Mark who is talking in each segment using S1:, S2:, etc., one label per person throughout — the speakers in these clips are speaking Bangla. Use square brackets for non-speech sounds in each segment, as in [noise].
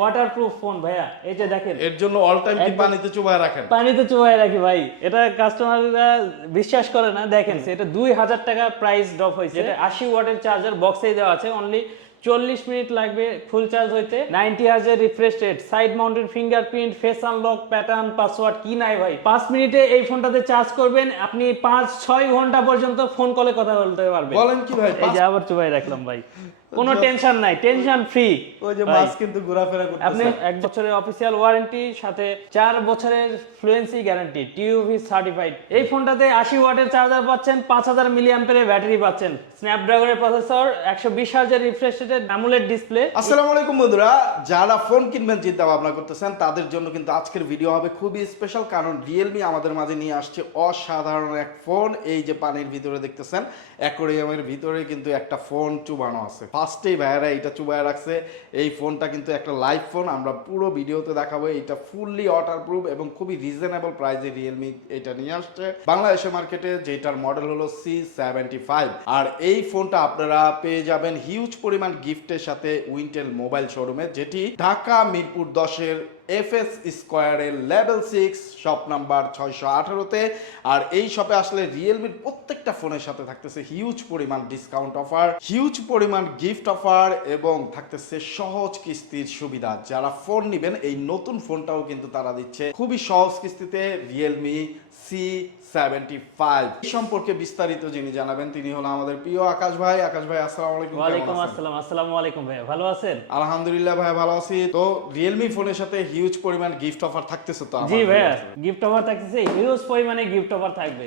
S1: ওয়াটারপ্রুফ ফোন ভাইয়া। এই যে দেখেন
S2: এর জন্য অল টাইম কি পানিতে চুবায় রাখেন?
S1: পানিতে চুবাই রাখি ভাই। এটা কাস্টমাররা বিশ্বাস করে না। দেখেন এটা দুই হাজার টাকা প্রাইস ড্রপ হয়েছে। এটা আশি ওয়াটের চার্জার বক্সেই দেওয়া আছে। অনলি চল্লিশ মিনিট লাগবে ফুল চার্জ হইতে। নাইনটি হাজার refresh rate side mounted fingerprint face unlock pattern password কি নাই ভাই? পাঁচ মিনিটে এই ফোনটাতে চার্জ করবেন। আপনি পাঁচ ছয় ঘণ্টা পর্যন্ত ফোন কলে কথা বলতে পারবেন।
S2: বলেন কি ভাই
S1: এই যে আবার চুবাই রাখলাম ভাই। কোনো টেনশন নাই টেনশন ফ্রি
S2: ওই যে মাছ কিন্তু ঘোরাফেরা
S1: আপনি এক বছরের অফিসিয়াল ওয়ারেন্টি সাথে বছরের ফ্লুয়েন্সি গ্যারান্টি টিউভি সার্টিফাইড এই ফোনটাতে আশি ওয়াটের চার্জার পাচ্ছেন পাঁচ হাজার মিলি অ্যাম্পের ব্যাটারি পাচ্ছেন। স্ন্যাপড্রাগনের প্রসেসর একশো বিশ হাজার রিফ্রেশ রেটের অ্যামুলেট ডিসপ্লে
S2: আসসালামু আলাইকুম বন্ধুরা যারা ফোন কিনবেন চিন্তা ভাবনা করতেছেন তাদের জন্য কিন্তু আজকের ভিডিও হবে খুবই স্পেশাল কারণ রিয়েলমি আমাদের মাঝে নিয়ে আসছে অসাধারণ এক ফোন এই যে পানির ভিতরে দেখতেছেন অ্যাকোরিয়ামের ভিতরে কিন্তু একটা ফোন চুবানো আছে। ফার্স্টেই ভাইয়ারা এটা চুবায় রাখছে। এই ফোনটা কিন্তু একটা লাইভ ফোন আমরা পুরো ভিডিওতে দেখাবো। এটা ফুললি ওয়াটার প্রুফ এবং খুবই রিজনেবল প্রাইসে রিয়েলমি এটা নিয়ে আসছে। বাংলাদেশের মার্কেটে যেটার মডেল হলো সি সেভেন্টি ফাইভ আর এই ফোনটা আপনারা পেয়ে যাবেন হিউজ পরিমাণ গিফটের সাথে উইন্টেল মোবাইল শোরুমে যেটি ঢাকা মিরপুর দশের এফ এস স্কোয়ারের লেভেল সিক্স শপ নাম্বার ছয়শো আঠারোতে আর এই শপে আসলে রিয়েলমির প্রত্যেকটা ফোনের সাথে থাকতেছে হিউজ পরিমাণ ডিসকাউন্ট অফার হিউজ পরিমাণ গিফট অফার এবং থাকতেছে সহজ কিস্তির সুবিধা। যারা ফোন নিবেন, এই নতুন ফোনটাও কিন্তু তারা দিচ্ছে। খুবই সহজ কিস্তিতে রিয়েলমি সি সেভেন্টি ফাইভ। সম্পর্কে বিস্তারিত যিনি জানাবেন তিনি হলো আমাদের প্রিয় আকাশ ভাই। আকাশ ভাই আসসালামু আলাইকুম
S1: ওয়ালাইকুম আসসালাম আসসালামু আলাইকুম ভাই ভালো আছেন?
S2: আলহামদুলিল্লাহ ভাই ভালো আছি। তো রিয়েলমি ফোনের সাথে হিউজ পরিমাণ গিফট অফার থাকতেছে তো
S1: জি
S2: কাছে।
S1: গিফট অফার থাকতেছে হিউজ পরিমাণে গিফট অফার থাকবে।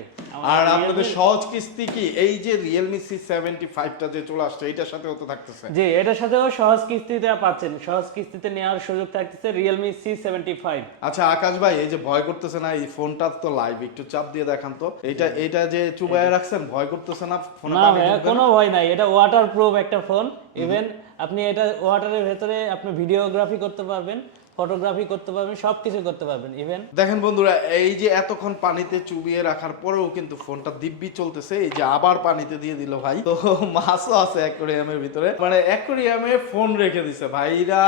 S2: আর আপনাদের সহজ কিস্তি কি? এই যে রিয়েলমি সি সেভেন্টি ফাইভটা যে চলে আসছে এইটার সাথে হতে থাকতেছে।
S1: জি এটার সাথেও সহজ কিস্তিতে পাচ্ছেন। সহজ কিস্তিতে নেওয়ার সুযোগ থাকতেছে রিয়েলমি সি সেভেন্টি ফাইভ
S2: আচ্ছা আকাশ ভাই এই যে ভয় করতেছে না এই ফোনটা তো লাইভ একটু চাপ দিয়ে দেখান তো। এটা এটা যে চুবাইয়া রাখছেন ভয় করতেছে না ফোনে
S1: না ভাইয়া কোনো ভয় নাই। এটা ওয়াটার প্রুফ একটা ফোন ইভেন আপনি এটা ওয়াটারের ভেতরে আপনি ভিডিওগ্রাফি করতে পারবেন। ফটোগ্রাফি করতে পারবেন সব কিছু করতে পারবেন ইভেন
S2: দেখেন বন্ধুরা এই যে এতক্ষণ পানিতে চুবিয়ে রাখার পরেও কিন্তু ফোনটা দিব্যি চলতেছে এই যে আবার পানিতে দিয়ে দিল ভাই। তো মাছও আছে অ্যাকোরিয়ামের ভিতরে। মানে অ্যাকোরিয়ামে ফোন রেখে দিছে ভাইরা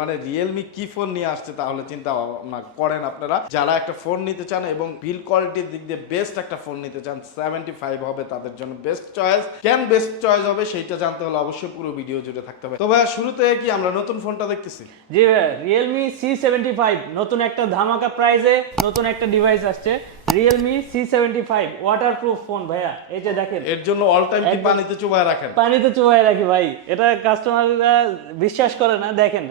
S2: মানে রিয়েলমি কি ফোন নিয়ে আসছে তাহলে চিন্তা ভাবনা করেন আপনারা। যারা একটা ফোন নিতে চান এবং বিল কোয়ালিটির দিক দিয়ে বেস্ট একটা ফোন নিতে চান সেভেন্টি ফাইভ হবে তাদের জন্য বেস্ট চয়েস কেন বেস্ট চয়েস হবে সেইটা জানতে হলে অবশ্যই পুরো ভিডিও জুড়ে থাকতে হবে। তো ভাই শুরুতে কি আমরা নতুন ফোনটা দেখতেছি?
S1: জি ভাইয়া রিয়েলমি সি সেভেন্টি ফাইভ নতুন একটা ধামাকা প্রাইজে নতুন একটা ডিভাইস আসছে। Realme C seventy five waterproof phone ভাইয়া। এই যে দেখেন।
S2: এর জন্য অল টাইম কি পানিতে চুবায় রাখেন?
S1: পানিতে চুবাই রাখি ভাই। এটা কাস্টমাররা বিশ্বাস করে না দেখেন।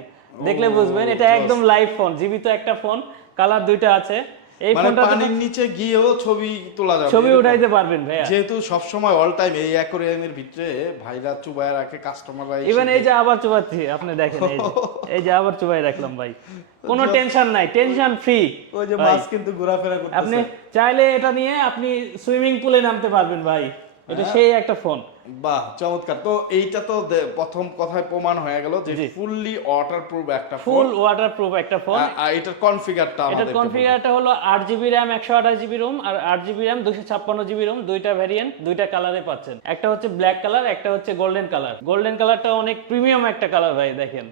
S1: দেখলে বুঝবেন এটা একদম লাইভ ফোন জীবিত একটা ফোন কালার দুইটা আছে। এই
S2: মানে
S1: ফোনটা
S2: পানির নিচে গিয়েও ছবি তোলা যাবে
S1: ছবি। উঠাইতে পারবেন ভাইয়া।
S2: যেহেতু সব সময় অল টাইম এই অ্যাকোরিয়ামের ভিতরে ভাইরা চুবায় রাখে কাস্টমাররা
S1: ইভেন এই যে আবার চুবাচ্ছি আপনি দেখেন এই যে। এই যে আবার চুবাই রাখলাম ভাই। কোনো টেনশন নাই টেনশন ফ্রি
S2: ওই যে মাছ কিন্তু ঘোরাফেরা করতেছে।
S1: আপনি চাইলে এটা নিয়ে আপনি সুইমিং পুলে নামতে পারবেন ভাই। এটা
S2: হ্যাঁ।
S1: সেই একটা ফোন
S2: বাহ চমৎকার। তো এইটা তো প্রথম কথায় প্রমাণ হয়ে গেল যে। ফুললি ওয়াটারপ্রুফ একটা ফোন
S1: ফুল একটা ফোন
S2: এটার কনফিগারটা
S1: কনফিগারটা হলো আট জিবি র্যাম একশো আঠাশ জিবি রুম আর আট জিবি র্যাম দুশো ছাপ্পান্ন জিবি রুম দুইটা দুইটা কালারে পাচ্ছেন। একটা হচ্ছে ব্ল্যাক কালার একটা হচ্ছে গোল্ডেন কালার গোল্ডেন কালারটা অনেক প্রিমিয়াম একটা কালার ভাই দেখেন।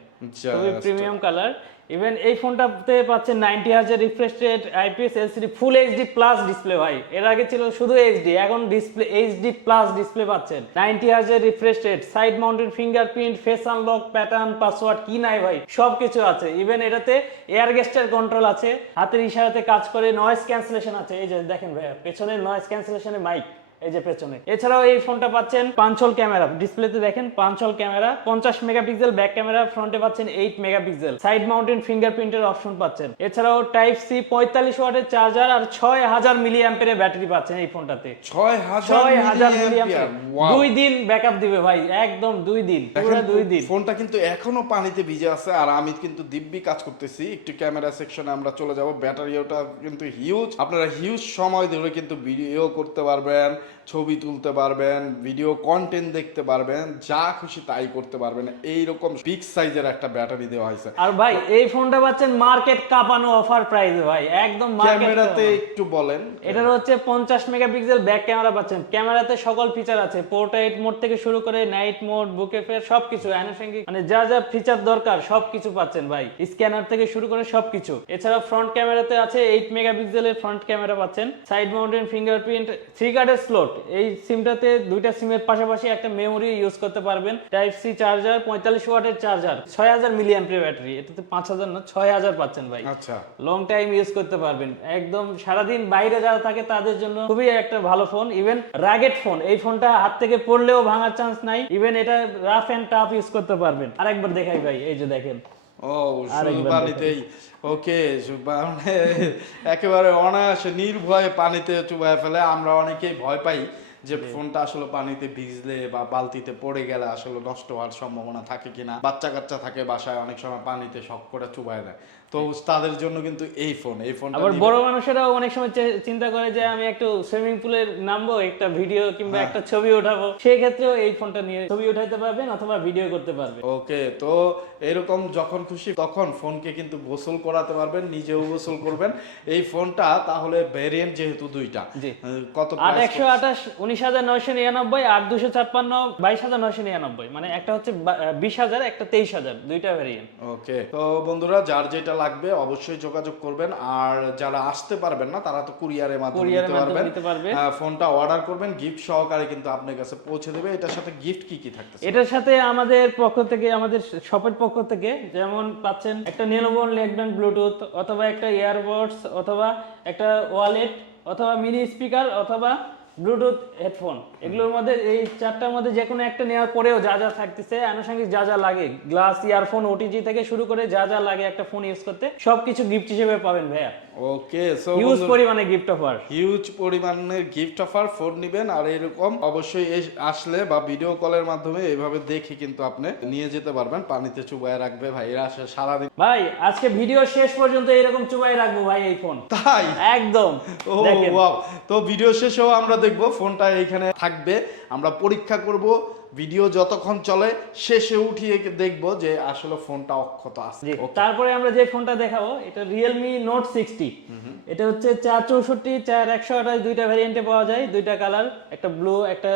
S1: খুবই প্রিমিয়াম কালার ইভেন এই ফোনটাতে পাচ্ছেন নাইনটি হাজার refresh rate IPS LCD full HD plus display ভাই। এর আগে ছিল শুধু এইচডি এখন ডিসপ্লে এইচডি প্লাস ডিসপ্লে পাচ্ছেন। নাইনটি হাজার refresh rate side mounted fingerprint face unlock pattern password কি নাই ভাই? সব কিছু আছে। ইভেন এটাতে এয়ার গেস্টের কন্ট্রোল আছে, হাতের ইশারাতে কাজ করে নয়েজ ক্যান্সেলেশন আছে। এই যে দেখেন ভাইয়া, পেছনে নয়েজ ক্যান্সেলেশনের মাইক এই যে পেছনে। এছাড়াও এই ফোনটা পাচ্ছেন পাঁচল ক্যামেরা। ডিসপ্লেতে দেখেন পাঁচল ক্যামেরা পঞ্চাশ মেগাপিক্সেল ব্যাক ক্যামেরা ফ্রন্টে পাচ্ছেন এইট মেগাপিক্সেল। সাইড মাউন্টেন ফিঙ্গারপ্রিন্টের অপশন পাচ্ছেন। এছাড়াও টাইপ সি পঁয়তাল্লিশ ওয়াটের চার্জার আর ছয় হাজার মিলি অ্যাম্পের ব্যাটারি পাচ্ছেন এই ফোনটাতে।
S2: ছয় হাজার
S1: মিলি দুই দিন ব্যাকআপ দিবে ভাই একদম দুই দিন পুরো দুই দিন।
S2: ফোনটা কিন্তু এখনও পানিতে ভিজে আছে আর আমি কিন্তু দিব্যি কাজ করতেছি। একটু ক্যামেরা সেকশনে আমরা চলে যাব। ব্যাটারিটা কিন্তু হিউজ আপনারা হিউজ সময় ধরে কিন্তু ভিডিও করতে পারবেন। ছবি তুলতে পারবেন ভিডিও কন্টেন্ট দেখতে পারবেন যা খুশি তাই করতে পারবেন। এইরকম বিগ সাইজের একটা ব্যাটারি দেওয়া হয়েছে।
S1: আর ভাই এই ফোনটা পাচ্ছেন মার্কেট কাঁপানো অফার প্রাইস ভাই একদম
S2: ক্যামেরাতে একটু বলেন।
S1: এটার হচ্ছে পঞ্চাশ মেগাপিক্সেল ব্যাক ক্যামেরা পাচ্ছেন। ক্যামেরাতে সকল ফিচার আছে পোর্ট্রেট মোড থেকে শুরু করে নাইট মোড বুকে ফের সবকিছু আনুষঙ্গিক মানে যা যা ফিচার দরকার সবকিছু পাচ্ছেন ভাই। স্ক্যানার থেকে শুরু করে সবকিছু। এছাড়া ফ্রন্ট ক্যামেরাতে আছে এইট মেগাপিক্সেলের ফ্রন্ট ক্যামেরা পাচ্ছেন। সাইড মাউন্টেন ফিঙ্গারপ্রিন্ট থ্রি কার্ডের স্লট এই সিমটাতে দুইটা সিমের পাশাপাশি একটা মেমোরি ইউজ করতে পারবেন। টাইপ সি চার্জার পঁয়তাল্লিশ ওয়াটের চার্জার ছয় হাজার মিলি ব্যাটারি এটাতে পাঁচ হাজার না ছয় হাজার পাচ্ছেন ভাই।
S2: আচ্ছা।
S1: লং টাইম ইউজ করতে পারবেন। একদম সারাদিন বাইরে যারা থাকে তাদের জন্য খুবই একটা ভালো ফোন ইভেন রাগেট ফোন এই ফোনটা হাত থেকে পড়লেও ভাঙার চান্স নাই। ইভেন এটা রাফ এন্ড টাফ ইউজ করতে পারবেন। আরেকবার দেখাই ভাই এই যে দেখেন।
S2: ও শুধু পানিতেই। ওকে মানে একেবারে অনায়াসে নির্ভয়ে পানিতে চুবাই ফেলে। আমরা অনেকেই ভয় পাই যে ফোনটা আসলে পানিতে ভিজলে বা বালতিতে পড়ে গেলে আসলে নষ্ট হওয়ার সম্ভাবনা থাকে কিনা। বাচ্চা কাচ্চা থাকে বাসায় অনেক সময় পানিতে শখ করে চুবায় দেয়। তো তাদের জন্য কিন্তু এই ফোন এই ফোনটা
S1: আবার বড় মানুষেরাও অনেক সময় চিন্তা করে যে আমি একটু সুইমিং পুলে নামবো একটা ভিডিও কিংবা
S2: হ্যাঁ।
S1: একটা ছবি ওঠাবো। সেই ক্ষেত্রেও এই ফোনটা নিয়ে ছবি উঠাইতে পারবেন অথবা ভিডিও করতে পারবেন।
S2: ওকে তো এরকম যখন খুশি তখন ফোনকে কিন্তু গোসল করাতে পারবেন নিজেও গোসল করবেন। এই ফোনটা তাহলে ভেরিয়েন্ট যেহেতু দুইটা। কত
S1: আট
S2: price
S1: একশো আঠাশ উনিশ হাজার নয়শো নিরানব্বই আট দুশো ছাপ্পান্ন বাইশ হাজার নয়শো নিরানব্বই। মানে একটা হচ্ছে বিশ হাজার একটা তেইশ হাজার দুইটা ভ্যারিয়েন্ট
S2: ওকে তো বন্ধুরা যার যেটা লাগবে অবশ্যই যোগাযোগ করবেন। আর যারা আসতে পারবেন না তারা তো কুরিয়ারের মাধ্যমে নিতে পারবেন। ফোনটা অর্ডার করবেন গিফট সহকারে কিন্তু আপনার কাছে পৌঁছে দেবে। এটার সাথে গিফট কি কি থাকতেছে?
S1: এটার সাথে আমাদের পক্ষ থেকে আমাদের শপের পক্ষ থেকে যেমন পাচ্ছেন একটা নেনোবন লেগব্যান্ড ব্লুটুথ অথবা একটা ইয়ারবডস অথবা একটা ওয়ালেট অথবা মিনি স্পিকার অথবা ব্লুটুথ হেডফোন। এগুলোর মধ্যে এই চারটার মধ্যে যে কোনো একটা নেওয়ার পরেও যা যা থাকতেছে, আনুষঙ্গিক যা যা লাগে, গ্লাস, ইয়ারফোন ওটিজি থেকে শুরু করে যা যা লাগে একটা ফোন ইউজ করতে, সবকিছু গিফট হিসেবে পাবেন ভাইয়া।
S2: ওকে সো
S1: ইউজ পরিমাণে গিফট অফার
S2: হিউজ পরিমাণের গিফট অফার ফোন নিবেন। আর এরকম অবশ্যই আসলে বা ভিডিও কলের মাধ্যমে এইভাবে দেখে কিন্তু আপনি নিয়ে যেতে পারবেন। পানিতে চুবায় রাখবে ভাই এরা আসলে সারাদিন
S1: ভাই আজকে ভিডিও শেষ পর্যন্ত এরকম চুবাই রাখব ভাই এই ফোন
S2: তাই?
S1: একদম।
S2: ও ওয়াও তো ভিডিও শেষেও আমরা দেখব ফোনটা এইখানে থাকবে। আমরা পরীক্ষা করব ভিডিও যতক্ষণ চলে শেষে উঠিয়ে দেখব যে আসলে ফোনটা অক্ষত আছে।
S1: তারপরে আমরা যে ফোনটা দেখাবো এটা রিয়েলমি নোট সিক্সটি এটা হচ্ছে চার চৌষট্টি চার একশো আঠাশ দুইটা ভ্যারিয়েন্টে পাওয়া যায়। দুইটা কালার একটা ব্লু একটা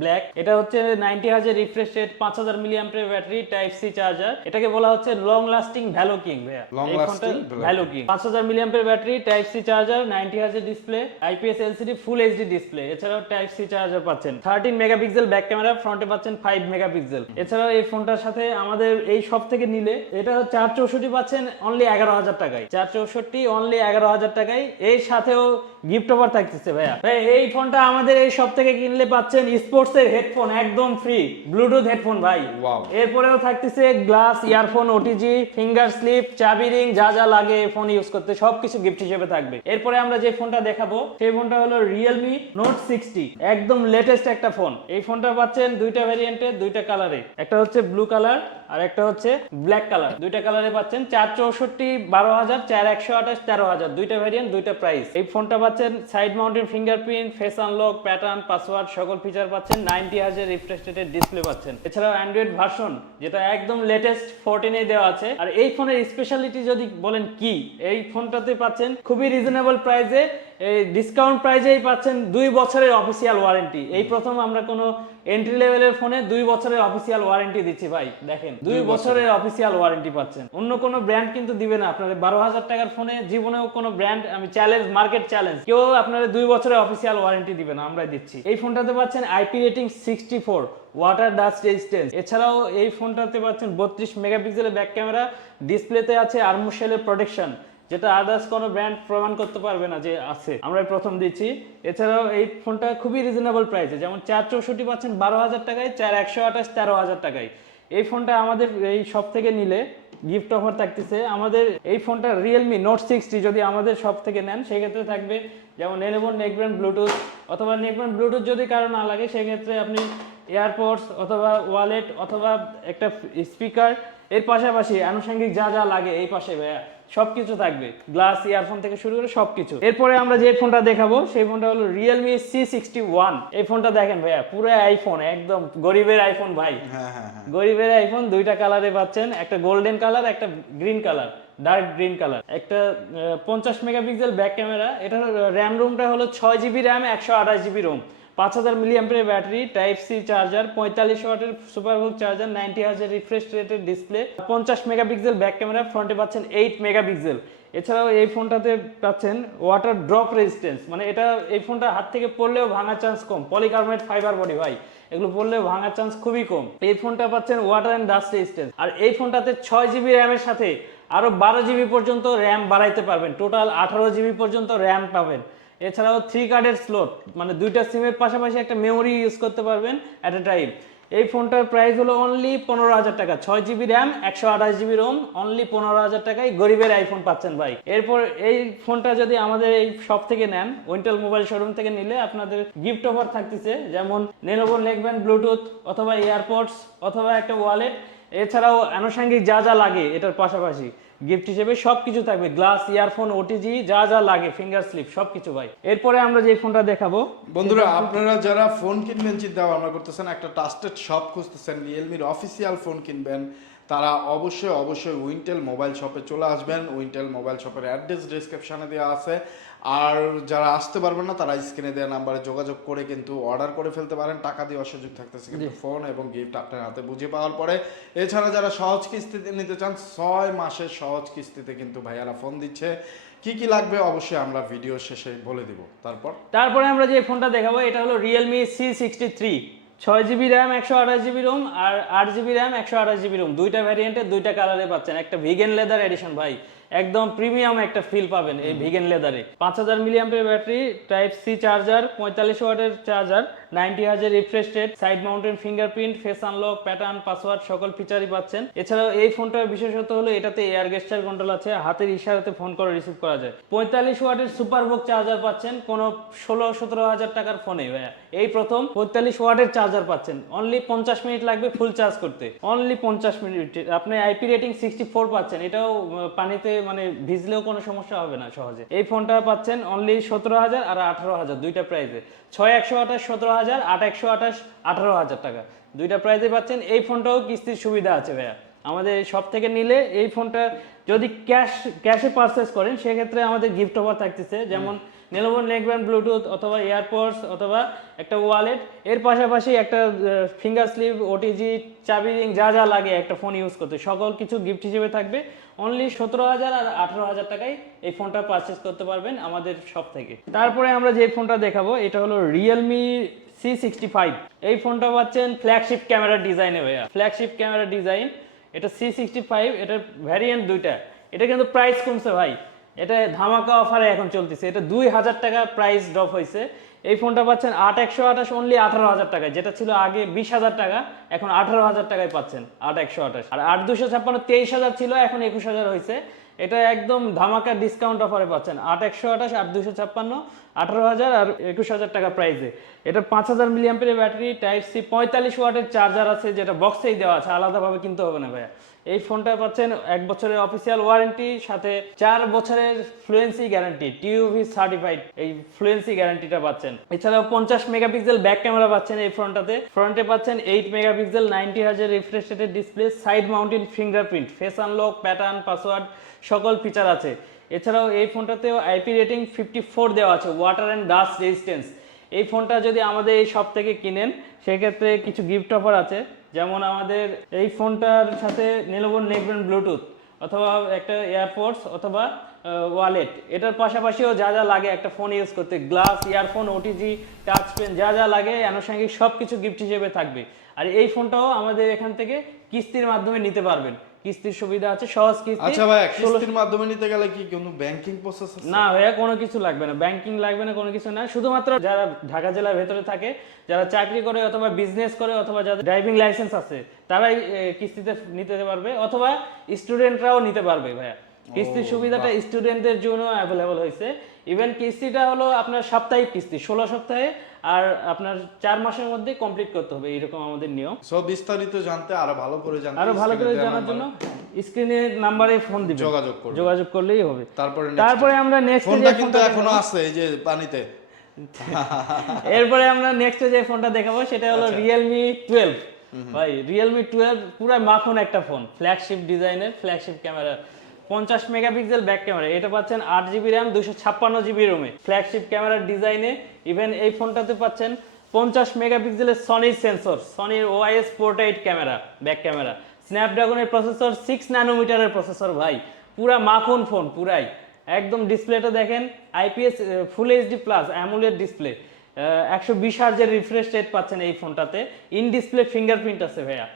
S1: ব্ল্যাক এটা হচ্ছে নাইনটি হাজার রিফ্রেশ রেট পাঁচ হাজার মিলিয়াম্পের ব্যাটারি টাইপ সি চার্জার এটাকে বলা হচ্ছে লং লাস্টিং ভ্যালো কিং ভাইয়া।
S2: Long
S1: এই ফোনটা ভ্যালো কিং পাঁচ হাজার মিলিয়াম্পের battery type C charger ninety হাজার display IPS LCD full HD display এছাড়াও টাইপ সি চার্জার পাচ্ছেন। থার্টিন মেগাপিক্সেল ব্যাক ক্যামেরা ফ্রন্টে পাচ্ছেন ফাইভ মেগাপিক্সেল এছাড়াও এই ফোনটার সাথে আমাদের এই সব থেকে নিলে এটা চার চৌষট্টি পাচ্ছেন অনলি এগারো হাজার টাকায়। চার চৌষট্টি অনলি এগারো হাজার টাকায়। এর সাথেও গিফট অফার থাকতেছে ভাইয়া। ভাই এই ফোনটা আমাদের এই সব থেকে কিনলে পাচ্ছেন স্পোর্টস এর হেডফোন একদম ফ্রি ব্লুটুথ হেডফোন ভাই. এরপরেও থাকতেছে glass earphone OTG finger slip চাবি রিং যা যা লাগে ফোন ইউজ করতে সবকিছু গিফট হিসেবে থাকবে। এরপরে আমরা যে ফোনটা দেখাবো সেই ফোনটা হলো রিয়েলমি নোট সিক্সটি একদম লেটেস্ট একটা ফোন এই ফোনটা পাচ্ছেন দুইটা ভ্যারিয়েন্টে দুইটা কালারে একটা হচ্ছে ব্লু কালার আর একটা হচ্ছে ব্ল্যাক কালার দুইটা কালারে পাচ্ছেন চার চৌষট্টি, বারো হাজার, চার একশো আঠাশ, তেরো হাজার। দুইটা ভ্যারিয়েন্ট দুইটা প্রাইস এই ফোনটা পাচ্ছেন side mounted fingerprint face unlock pattern password সকল ফিচার পাচ্ছেন। নাইনটি হাজার রিফ্রেশ ডিসপ্লে পাচ্ছেন। এছাড়াও অ্যান্ড্রয়েড ভার্সন যেটা একদম লেটেস্ট ফোরটিনে দেওয়া আছে। আর এই ফোনের স্পেশালিটি যদি বলেন কি, এই ফোনটাতে পাচ্ছেন খুবই রিজনেবল প্রাইসে এই ডিসকাউন্ট প্রাইজেই পাচ্ছেন দুই বছরের অফিসিয়াল ওয়ারেন্টি এই প্রথম আমরা কোনো এন্ট্রি লেভেলের ফোনে দুই বছরের অফিসিয়াল ওয়ারেন্টি দিচ্ছি ভাই দেখেন। দুই বছরের। অফিসিয়াল ওয়ারেন্টি পাচ্ছেন। অন্য কোনো ব্র্যান্ড কিন্তু দিবে না আপনার। বারো হাজার টাকার ফোনে জীবনেও কোনো ব্র্যান্ড আমি চ্যালেঞ্জ মার্কেট চ্যালেঞ্জ কেউ আপনার দুই বছরের অফিসিয়াল ওয়ারেন্টি দিবে না আমরা দিচ্ছি। এই ফোনটাতে পাচ্ছেন IP rating sixty four water dust resistance এছাড়াও এই ফোনটাতে পাচ্ছেন বত্রিশ মেগাপিক্সেলের ব্যাক ক্যামেরা ডিসপ্লেতে আছে আর্মোশেলের প্রোটেকশন যেটা আদার্স কোনো ব্র্যান্ড প্রমাণ করতে পারবে না যে আছে। আমরা প্রথম দিচ্ছি। এছাড়াও এই ফোনটা খুবই রিজনেবল প্রাইসে যেমন চার চৌষট্টি পাচ্ছেন বারো হাজার টাকায়, চার একশো আঠাশ, তেরো হাজার টাকায়। এই ফোনটা আমাদের এই সব থেকে নিলে গিফট অফার থাকতেছে। আমাদের এই ফোনটা রিয়েলমি নোট সিক্সটি যদি আমাদের সব থেকে নেন, সেক্ষেত্রে থাকবে যেমন এলেভন নেকব্যান্ড ব্লুটুথ অথবা নেকব্যান্ড ব্লুটুথ যদি কারও না লাগে, সেক্ষেত্রে আপনি এয়ারপোর্টস অথবা ওয়ালেট অথবা একটা স্পিকার এর পাশাপাশি আনুষঙ্গিক যা যা লাগে, এই পাশে ভাইয়া সবকিছু থাকবে। গ্লাস ইয়ারফোন থেকে শুরু করে সবকিছু। এরপরে আমরা যে ফোনটা দেখাবো সেই ফোনটা হলো রিয়েলমি সি সিক্সটি ওয়ান এই ফোনটা দেখেন ভাইয়া পুরো আইফোন একদম গরিবের আইফোন ভাই।
S2: হ্যাঁ হ্যাঁ হ্যাঁ।
S1: গরিবের আইফোন দুইটা কালারে পাচ্ছেন একটা গোল্ডেন কালার একটা green colour dark green colour একটা পঞ্চাশ মেগাপিক্সেল ব্যাক ক্যামেরা এটা র্যাম রুমটা হলো ছয় জিবি র্যাম একশো আঠাশ জিবি রোম পাঁচ হাজার মিলিয়াম্পের ব্যাটারি টাইপ সি চার্জার পঁয়তাল্লিশ ওয়াটের সুপারভুক চার্জার নাইনটি হাজার রিফ্রেশ রেটের ডিসপ্লে পঞ্চাশ মেগাপিক্সেল ব্যাক ক্যামেরা ফ্রন্টে পাচ্ছেন এইট মেগাপিক্সেল এছাড়াও এই ফোনটাতে পাচ্ছেন ওয়াটার ড্রপ রেজিস্ট্যান্স মানে এটা এই ফোনটা হাত থেকে পড়লেও ভাঙার চান্স কম। পলিকার্বনেট ফাইবার বডি ভাই, এগুলো পড়লেও ভাঙার চান্স খুবই কম। এই ফোনটা পাচ্ছেন ওয়াটার অ্যান্ড ডাস্ট রেজিস্ট্যান্স আর এই ফোনটাতে ছয় জিবি র্যামের সাথে আরও বারো জিবি পর্যন্ত র্যাম বাড়াইতে পারবেন। টোটাল আঠারো জিবি পর্যন্ত র্যাম পাবেন। এছাড়াও থ্রি কার্ডের স্লোট মানে দুইটা সিমের পাশাপাশি একটা মেমোরি ইউজ করতে পারবেন অ্যাট এ টাইম এই ফোনটার প্রাইস হলো অনলি পনেরো হাজার টাকা। ছয় জিবি র্যাম একশো আঠাশ জিবি রোম অনলি পনেরো হাজার টাকায় গরিবের আইফোন পাচ্ছেন ভাই। এরপর এই ফোনটা যদি আমাদের এই শপ থেকে নেন উইন্টেল মোবাইল শোরুম থেকে নিলে আপনাদের গিফট অফার থাকতেছে, যেমন নেনোভো নেকব্যান্ড ব্লুটুথ অথবা এয়ারপডস অথবা একটা ওয়ালেট এছাড়াও আনুষঙ্গিক যা যা লাগে এটার পাশাপাশি। গিফট হিসেবে সব কিছু থাকবে গ্লাস ইয়ারফোন ওটিজি যা যা লাগে ফিঙ্গার স্লিপ সব কিছু ভাই। এরপরে আমরা যে ফোনটা দেখাবো
S2: বন্ধুরা আপনারা যারা ফোন কিনবেন চিন্তা ভাবনা করতেছেন একটা ট্রাস্টেড শপ খুঁজতেছেন রিয়েলমির অফিসিয়াল ফোন কিনবেন তারা অবশ্যই অবশ্যই উইন্টেল মোবাইল শপে চলে আসবেন। উইন্টেল মোবাইল শপের অ্যাড্রেস ডিসক্রিপশনে দেওয়া আছে। আর যারা আসতে পারবেন না তারা স্ক্রিনে দেওয়া নাম্বারে যোগাযোগ করে কিন্তু অর্ডার করে ফেলতে পারেন। টাকা দেওয়ার সুযোগ থাকতেছে কিন্তু ফোন এবং গিফট আপনার হাতে বুঝে পাওয়ার পরে। এছাড়া যারা সহজ কিস্তিতে নিতে চান ছয় মাসের সহজ কিস্তিতে কিন্তু ভাইয়ারা ফোন দিচ্ছে। কি কি লাগবে অবশ্যই আমরা ভিডিও শেষে বলে দিব। তারপর?
S1: তারপরে আমরা যে ফোনটা দেখাবো এটা হলো রিয়েলমি সি সিক্সটি থ্রি ছয় জিবি র্যাম একশো আঠাশ জিবি রুম আর আট জিবি র্যাম একশো আঠাশ জিবি রুম দুইটা ভ্যারিয়েন্টের দুইটা কালারে পাচ্ছেন। একটা ভিগেন লেদার এডিশন ভাই। একদম প্রিমিয়াম একটা ফিল পাবেন এই ভিগেন লেদারে পাঁচ হাজার মিলিয়ামের ব্যাটারি টাইপ সি চার্জার পঁয়তাল্লিশ ওয়াটের চার্জার নাইনটি হাজার refresh rate side mounted fingerprint face unlock pattern password সকল ফিচারই পাচ্ছেন। এছাড়াও এই ফোনটার বিশেষত হলো এটাতে এয়ার গেস্টার কন্ট্রোল আছে হাতের ইশারাতে ফোন করে রিসিভ করা যায়। পঁয়তাল্লিশ ওয়াটের সুপারবুক চার্জার পাচ্ছেন কোনো ষোলো সতেরো হাজার টাকার ফোনে ভাইয়া। এই প্রথম পঁয়তাল্লিশ ওয়াটের চার্জার পাচ্ছেন। অনলি পঞ্চাশ মিনিট লাগবে ফুল চার্জ করতে। অনলি পঞ্চাশ মিনিট। আপনি আইপি রেটিং সিক্সটি ফোর পাচ্ছেন। এটাও পানিতে মানে ভিজলেও কোনো সমস্যা হবে না সহজে। এই ফোনটা পাচ্ছেন অনলি সতেরো হাজার আর আঠারো হাজার, দুইটা প্রাইজে ছয় একশো আঠাশ, সতেরো হাজার, আট একশো আঠাশ, আঠারো হাজার টাকা। দুইটা প্রাইজে পাচ্ছেন, এই ফোনটাও কিস্তির সুবিধা আছে ভাইয়া। আমাদের সব থেকে নিলে এই ফোনটা যদি ক্যাশ ক্যাশে পারচেস করেন, সেক্ষেত্রে আমাদের গিফট অফার থাকতেছে। যেমন নেলোভন নেকব্যান্ড, ব্লুটুথ অথবা এয়ারপডস অথবা একটা ওয়ালেট। এর পাশাপাশি একটা ফিঙ্গার স্লিপ, ওটিজি, চাবি রিং, যা যা লাগে একটা ফোন ইউজ করতে সকল কিছু গিফট হিসেবে থাকবে। অনলি সতেরো হাজার আর আঠেরো হাজার টাকায় এই ফোনটা পারচেস করতে পারবেন আমাদের শপ থেকে। তারপরে আমরা যে ফোনটা দেখাবো, এটা হলো রিয়েলমি সি সিক্সটি ফাইভ এই ফোনটা পাচ্ছেন ফ্ল্যাগশিপ ক্যামেরা ডিজাইনে ভাইয়া। ফ্ল্যাগশিপ ক্যামেরা ডিজাইন এটা সি সিক্সটি ফাইভ এটার ভ্যারিয়েন্ট দুইটা। এটা কিন্তু প্রাইস কমছে ভাই। এটা ধামাকা অফারে এখন চলতেছে। এটা দুই হাজার টাকা প্রাইস ড্রপ হয়েছে। এই ফোনটা পাচ্ছেন আট একশো আঠাশ অনলি আঠারো হাজার টাকায়। যেটা ছিল আগে বিশ হাজার টাকা, এখন আঠারো হাজার টাকায় পাচ্ছেন আট একশো আঠাশ। আর আট দুশো ছাপ্পান্ন, তেইশ হাজার ছিল, এখন একুশ হাজার হয়েছে। এটা একদম ধামাকা ডিসকাউন্ট অফারে পাচ্ছেন আট একশো আঠাশ, আট দুশো ছাপ্পান্ন, আঠারো হাজার আর একুশ হাজার টাকা প্রাইসে এটা পাঁচ হাজার মিলিয়াম্পের ব্যাটারি টাইপ সি পঁয়তাল্লিশ ওয়াটের চার্জার আছে, যেটা বক্সেই দেওয়া আছে। আলাদাভাবে কিনতে হবে না ভাইয়া। এই ফোনটা পাচ্ছেন এক বছরের অফিসিয়াল ওয়ারেন্টি সাথে চার বছরের ফ্লুয়েন্সি গ্যারান্টি টিউভি সার্টিফাইড এই ফ্লুয়েন্সি গ্যারান্টিটা পাচ্ছেন। এছাড়াও পঞ্চাশ মেগাপিক্সেল ব্যাক ক্যামেরা পাচ্ছেন এই ফোনটাতে। ফ্রন্টে পাচ্ছেন এইট মেগাপিক্সেল নাইনটি হাজার রিফ্রেশ রেটের display side mounted fingerprint face unlock pattern password সকল ফিচার আছে। এছাড়াও এই ফোনটাতেও আইপি রেটিং ফিফটি ফোর দেওয়া আছে ওয়াটার অ্যান্ড ডাস্ট রেজিস্ট্যান্স এই ফোনটা যদি আমাদের এই শপ থেকে কিনেন, সেক্ষেত্রে কিছু গিফট অফার আছে। যেমন আমাদের এই ফোনটার সাথে নেলোবন নেকব্যান্ড ব্লুটুথ অথবা একটা এয়ারপোর্টস অথবা ওয়ালেট এটার পাশাপাশিও যা যা লাগে একটা ফোন ইউজ করতে। Glass earphone OTG touch pen যা যা লাগে আনুষঙ্গিক সব কিছু গিফট হিসেবে থাকবে। আর এই ফোনটাও আমাদের এখান থেকে কিস্তির মাধ্যমে নিতে পারবেন। কিস্তির সুবিধা আছে সহজ কিস্তি
S2: আচ্ছা ভাই কিস্তির মাধ্যমে নিতে গেলে কি কোনো ব্যাংকিং প্রসেস আছে?
S1: না ভাইয়া কোনো কিছু লাগবে না। ব্যাংকিং লাগবে না কোনো কিছু না। শুধুমাত্র যারা ঢাকা জেলার ভেতরে থাকে যারা চাকরি করে অথবা বিজনেস করে অথবা যাদের ড্রাইভিং লাইসেন্স আছে তারাই কিস্তিতে নিতে পারবে অথবা স্টুডেন্টরাও নিতে পারবে ভাইয়া। কিস্তির সুবিধাটা স্টুডেন্টদের জন্য অ্যাভেলেবল হয়েছে। ইভেন কিস্তিটা হলো আপনার সাপ্তাহিক কিস্তি ষোলো সপ্তাহে আর আপনার চার মাসের মধ্যে কমপ্লিট করতে হবে এইরকম আমাদের নিয়ম।
S2: সব বিস্তারিত জানতে আরও ভালো করে জানতে
S1: আরও ভালো করে জানার জন্য স্ক্রিনে নাম্বারে ফোন দিবেন।
S2: যোগাযোগ করবেন।
S1: যোগাযোগ করলেই হবে।
S2: তারপরে
S1: তারপরে আমরা নেক্সট
S2: ফোনটা কিন্তু এখনও আছে এই যে পানিতে। [laughs]
S1: এরপরে আমরা নেক্সট যে ফোনটা দেখাবো সেটা হলো
S2: আচ্ছা।
S1: রিয়েলমি টুয়েলভ ভাই রিয়েলমি টুয়েলভ পুরো মাখন একটা ফোন ফ্ল্যাগশিপ ডিজাইনের ফ্ল্যাগশিপ ক্যামেরা পঞ্চাশ মেগাপিক্সেল ব্যাক ক্যামেরা এটা পাচ্ছেন আট জিবি র্যাম দুশো ছাপ্পান্ন জিবি রোমে ফ্ল্যাগশিপ ক্যামেরার ডিজাইনে ইভেন এই ফোনটাতে পাচ্ছেন পঞ্চাশ মেগাপিক্সেলের সনির sensor সনির OIS port eight camera back camera স্ন্যাপড্রাগনের processor six ন্যানোমিটারের প্রসেসর ভাই। পুরা মাখন ফোন পুরাই। একদম ডিসপ্লেটা দেখেন IPS full HD plus AMOLED display একশো বিশ হার্জের রিফ্রেশ রেট পাচ্ছেন এই ফোনটাতে ইন ডিসপ্লে ফিঙ্গারপ্রিন্ট আছে ভাইয়া।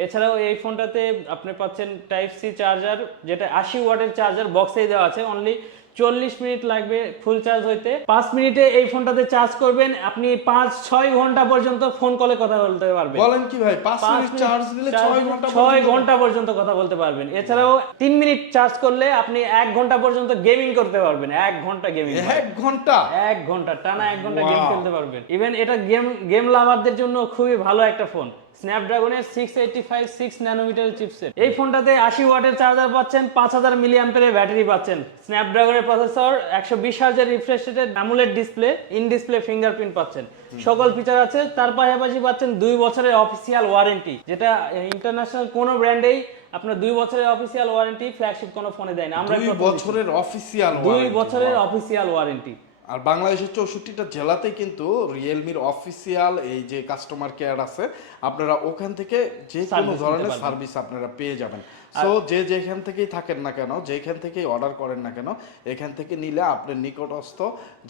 S1: এছাড়াও এই ফোনটাতে আপনি পাচ্ছেন টাইপ সি চার্জার যেটা আশি ওয়াটের চার্জার বক্সেই দেওয়া আছে অনলি চল্লিশ মিনিট লাগবে ফুল চার্জ হইতে। পাঁচ মিনিটে এই ফোনটাতে চার্জ করবেন আপনি পাঁচ ছয় ঘণ্টা পর্যন্ত ফোন কলে কথা বলতে পারবেন।
S2: বলেন কি ভাই পাঁচ
S1: পাঁচ
S2: মিনিট চার্জ দিলে ছয় ঘণ্টা
S1: ছয়
S2: পর্যন্ত-
S1: ঘণ্টা পর্যন্ত কথা বলতে পারবেন। এছাড়াও তিন মিনিট চার্জ করলে আপনি এক ঘণ্টা পর্যন্ত গেমিং করতে পারবেন। এক ঘণ্টা গেমিং
S2: এক ঘণ্টা?
S1: এক ঘণ্টা টানা এক ঘণ্টা গেম খেলতে পারবেন। ইভেন এটা গেম গেম লাভারদের জন্য খুবই ভালো একটা phone স্ন্যাপড্রাগনের six eighty five six nanometer chipset এই ফোনটাতে আশি ওয়াটের চার্জার পাচ্ছেন পাঁচ হাজার মিলি অ্যাম্পের ব্যাটারি পাচ্ছেন। স্ন্যাপড্রাগনের প্রসেসর একশো বিশ হাজার রিফ্রেশ রেটের AMOLED display in display fingerprint পাচ্ছেন। সকল ফিচার আছে তার পাশাপাশি পাচ্ছেন দুই বছরের অফিসিয়াল ওয়ারেন্টি যেটা ইন্টারন্যাশনাল কোনো ব্র্যান্ডেই আপনার দুই বছরের অফিসিয়াল ওয়ারেন্টি ফ্ল্যাগশিপ কোনো ফোনে দেয় না। আমরা
S2: দুই বছরের অফিসিয়াল
S1: দুই বছরের অফিসিয়াল ওয়ারেন্টি
S2: আর বাংলাদেশের চৌষট্টিটা জেলাতেই কিন্তু রিয়েলমির অফিসিয়াল এই যে কাস্টমার কেয়ার আছে আপনারা ওখান থেকে যে কোনো ধরনের সার্ভিস আপনারা পেয়ে যাবেন। সো যে যেখান থেকেই থাকেন না কেন যেখান থেকেই অর্ডার করেন না কেন এখান থেকে নিলে আপনার নিকটস্থ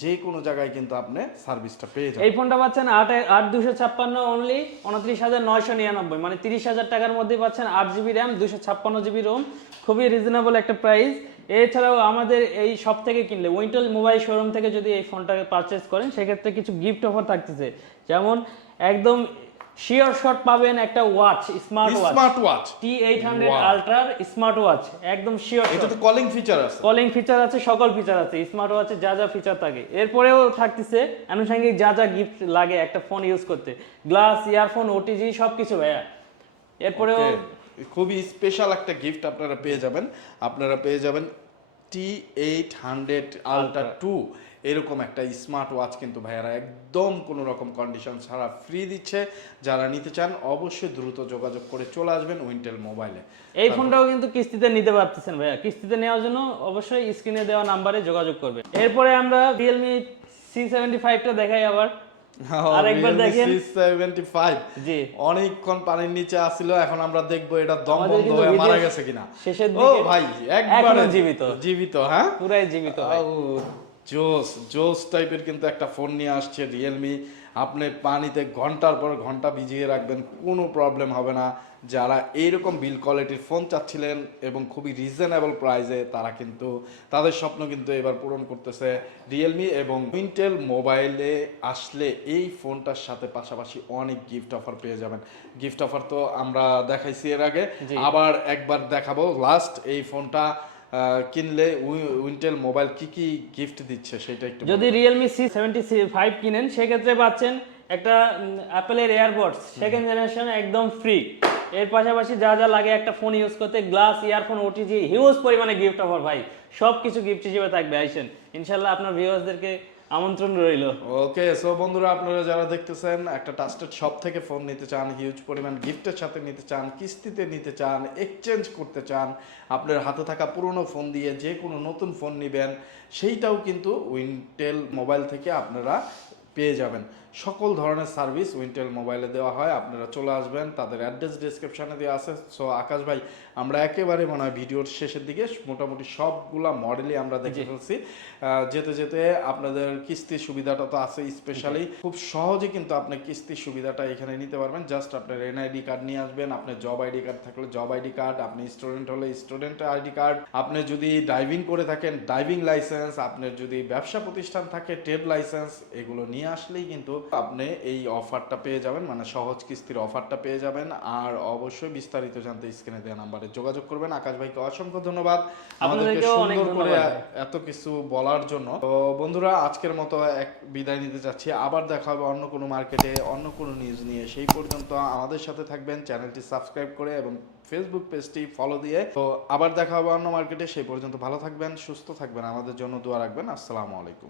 S2: যে কোনো জায়গায় কিন্তু আপনি সার্ভিসটা পেয়ে যাবেন।
S1: এই ফোনটা পাচ্ছেন আট আট দুশো ছাপ্পান্ন অনলি উনত্রিশ হাজার নয়শো নিরানব্বই। মানে তিরিশ হাজার টাকার মধ্যে পাচ্ছেন আট জিবি র্যাম দুশো ছাপ্পান্ন জিবি রোম খুবই রিজনেবল একটা প্রাইস এছাড়াও আমাদের এই সব থেকে কিনলে উইন্টেল মোবাইল শোরুম থেকে যদি এই ফোনটাকে পারচেস করেন সেক্ষেত্রে কিছু গিফট অফার থাকতেছে। যেমন একদম শিওর শট পাবেন একটা watch smart watch
S2: smart watch
S1: T eight hundred আলট্রার smart watch একদম শিওর
S2: এটাতে কলিং ফিচার আছে।
S1: কলিং ফিচার আছে সকল ফিচার আছে। স্মার্ট ওয়াচে যা যা ফিচার থাকে। এরপরেও থাকতেছে আনুষঙ্গিক যা যা গিফট লাগে একটা ফোন ইউজ করতে। গ্লাস ইয়ারফোন ওটিজি সব কিছু ভাইয়া। এরপরেও
S2: খুবই স্পেশাল একটা গিফট আপনারা পেয়ে যাবেন। আপনারা পেয়ে যাবেন T eight hundred ultra two এরকম একটা স্মার্ট ওয়াচ কিন্তু ভাইয়ারা একদম কোনো রকম কন্ডিশন ছাড়া ফ্রি দিচ্ছে। যারা নিতে চান অবশ্যই দ্রুত যোগাযোগ করে চলে আসবেন উইন্টেল মোবাইলে
S1: এই ফোনটাও কিন্তু কিস্তিতে নিতে পারতেছেন ভাইয়া। কিস্তিতে নেওয়ার জন্য অবশ্যই স্ক্রিনে দেওয়া নাম্বারে যোগাযোগ করবেন। এরপরে আমরা রিয়েলমি সি সেভেন্টি ফাইভটা দেখাই আবার। আরেকবার দেখেন।
S2: সেভেন্টি ফাইভ
S1: জি
S2: অনেকক্ষণ পানির নিচে আসছিল এখন আমরা দেখব এটা দম বন্ধ হয়ে মারা গেছে কিনা
S1: শেষের
S2: ও ভাই একবারে
S1: জীবিত।
S2: জীবিত হ্যাঁ
S1: পুরাই জীবিত ভাই।
S2: জোস জোস টাইপের কিন্তু একটা ফোন নিয়ে আসছে রিয়েলমি আপনি পানিতে ঘণ্টার পর ঘণ্টা ভিজিয়ে রাখবেন কোনো প্রবলেম হবে না যারা এইরকম বিল কোয়ালিটির ফোন চাচ্ছিলেন এবং খুবই রিজনেবল প্রাইসে তারা কিন্তু তাদের স্বপ্ন কিন্তু এবার পূরণ করতেছে। রিয়েলমি এবং ইন্টেল মোবাইলে আসলে এই ফোনটার সাথে পাশাপাশি অনেক গিফট অফার পেয়ে যাবেন। গিফট অফার তো আমরা দেখাইছি এর আগে। আবার একবার দেখাবো। লাস্ট এই ফোনটা কিনলে উই- উইন্টেল মোবাইল কি কি গিফট দিচ্ছে সেটা একটু
S1: যদি রিয়েলমি সি সেভেন্টি ফাইভ কিনেন সেক্ষেত্রে পাচ্ছেন একটা অ্যাপেলের এয়ারবডস সেকেন্ড জেনারেশন একদম ফ্রি এর পাশাপাশি যা যা লাগে একটা ফোন ইউজ করতে গ্লাস ইয়ারফোন ওটিজি হিউজ পরিমাণে গিফট অফার ভাই। সব কিছু গিফট হিসেবে থাকবে, আইসেন। ইনশাল্লাহ আপনার ভিউয়ার্সদেরকে আমন্ত্রণ রইল।
S2: ওকে সো বন্ধুরা, আপনারা যারা দেখতেছেন, একটা ট্রাস্টেড শপ থেকে ফোন নিতে চান হিউজ পরিমাণ গিফটের সাথে নিতে চান, কিস্তিতে নিতে চান এক্সচেঞ্জ করতে চান, আপনার হাতে থাকা পুরনো ফোন দিয়ে যে কোনো নতুন ফোন নেবেন, সেইটাও কিন্তু উইন্টেল মোবাইল থেকে আপনারা পেয়ে যাবেন। সকল ধরনের সার্ভিস উইন্টেল মোবাইলে দেওয়া হয়। আপনারা চলে আসবেন তাদের অ্যাড্রেস ডিসক্রিপশনে দেওয়া আছে। সো আকাশ ভাই আমরা একেবারে মনে হয় ভিডিওর শেষের দিকে মোটামুটি সবগুলা মডেলই আমরা দেখে। ফেলছি। যেতে যেতে আপনাদের কিস্তির সুবিধাটা তো আছে স্পেশালি খুব সহজে কিন্তু আপনি কিস্তির সুবিধাটা এখানে নিতে পারবেন। জাস্ট আপনার এনআইডি কার্ড নিয়ে আসবেন আপনার জব আইডি কার্ড থাকলে জব আইডি কার্ড আপনি স্টুডেন্ট হলে স্টুডেন্ট আইডি কার্ড আপনি যদি ড্রাইভিং করে থাকেন ড্রাইভিং লাইসেন্স আপনার যদি ব্যবসা প্রতিষ্ঠান থাকে ট্রেড লাইসেন্স এগুলো নিয়ে আসলেই কিন্তু আপনি এই অফারটা পেয়ে যাবেন মানে সহজ কিস্তির অফারটা পেয়ে যাবেন। আর অবশ্যই বিস্তারিত জানতে স্ক্রিনে দেওয়া নাম্বারে যোগাযোগ করবেন। আকাশ ভাইকে অসংখ্য ধন্যবাদ। আমাদেরকে সুন্দর করে এত কিছু বলার জন্য। তো বন্ধুরা আজকের মতো এক বিদায় নিতে যাচ্ছি। আবার দেখা হবে অন্য কোনো মার্কেটে অন্য কোনো নিউজ নিয়ে। সেই পর্যন্ত আমাদের সাথে থাকবেন চ্যানেলটি সাবস্ক্রাইব করে এবং ফেসবুক পেজটি ফলো দিয়ে। তো আবার দেখা হবে অন্য মার্কেটে। সেই পর্যন্ত ভালো থাকবেন সুস্থ থাকবেন। আমাদের জন্য দোয়া রাখবেন। আসসালামু আলাইকুম।